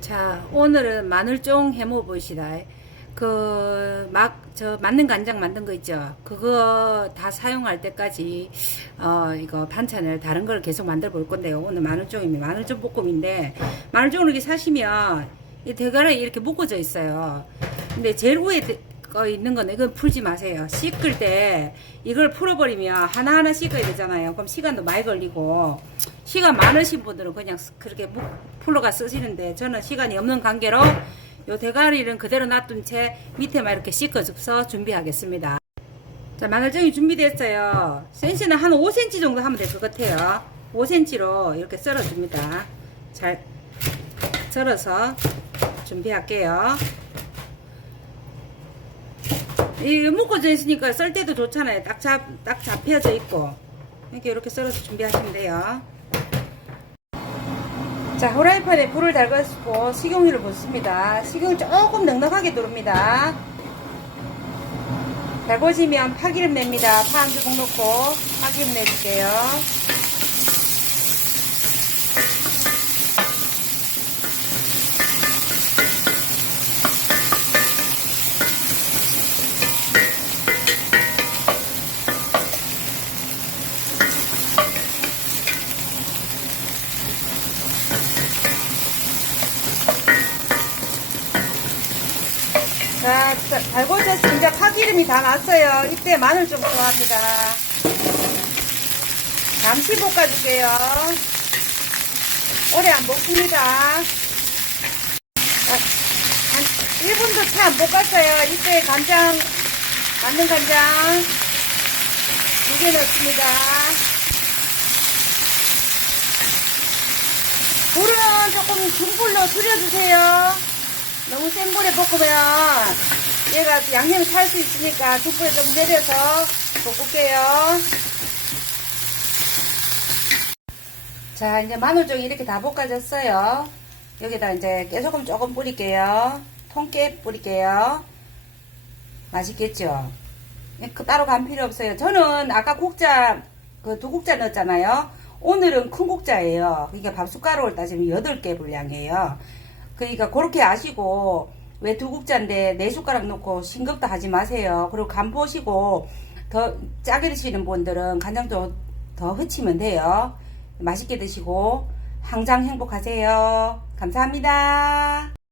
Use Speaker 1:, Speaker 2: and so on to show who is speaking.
Speaker 1: 자, 오늘은 마늘쫑 해먹어 보시다. 그, 막, 저, 만능 간장 만든 거 있죠? 그거 다 사용할 때까지, 어, 이거 반찬을 다른 걸 계속 만들어 볼 건데요. 오늘 마늘쫑입니다. 마늘쫑 볶음인데, 마늘쫑을 이렇게 사시면, 이 대가리에 이렇게 묶어져 있어요. 근데 제일 위에 대- 거 있는 거는 이건 풀지 마세요. 씻을 때 이걸 풀어버리면 하나하나 씻어야 되잖아요. 그럼 시간도 많이 걸리고 시간 많으신 분들은 그냥 쓰- 그렇게 무- 풀러가 쓰시는데 저는 시간이 없는 관계로 요 대가리는 그대로 놔둔 채 밑에만 이렇게 씻어줘서 준비하겠습니다. 자, 마늘종이 준비됐어요. 센시는 한 5cm 정도 하면 될 것 같아요. 5cm로 이렇게 썰어줍니다. 잘 썰어서 준비할게요. 이 묶어져 있으니까 썰 때도 좋잖아요. 딱 잡, 딱 잡혀져 있고. 이렇게 이렇게 썰어서 준비하시면 돼요. 자, 후라이팬에 불을 달궈주고 식용유를 붓습니다. 식용유 조금 넉넉하게 두릅니다. 달궈지면 파기름 냅니다. 파한 주먹 넣고 파기름 내줄게요. 자, 자, 달궈졌으니까 파기름이 다 났어요. 이때 마늘 좀 좋아합니다. 잠시 볶아줄게요. 오래 안 볶습니다. 아, 한 1분도 채 안 볶았어요. 이때 간장, 만능 간장 두 개 넣습니다. 불은 조금 중불로 줄여주세요. 너무 센 불에 볶으면 얘가 양념이 탈 수 있으니까 중불에 좀 내려서 볶을게요. 자, 이제 마늘종이 이렇게 다 볶아졌어요. 여기다 이제 깨소금 조금 뿌릴게요. 통깨 뿌릴게요. 맛있겠죠? 그 따로 간 필요 없어요. 저는 아까 국자, 그 두 국자 넣었잖아요. 오늘은 큰 국자예요. 그러니까 밥 숟가락을 따지면 8개 분량이에요. 그러니까 그렇게 아시고 왜 두 국자인데 네 숟가락 넣고 싱겁다 하지 마세요. 그리고 간 보시고 더 짜게 드시는 분들은 간장 좀더 흐치면 돼요. 맛있게 드시고 항상 행복하세요. 감사합니다.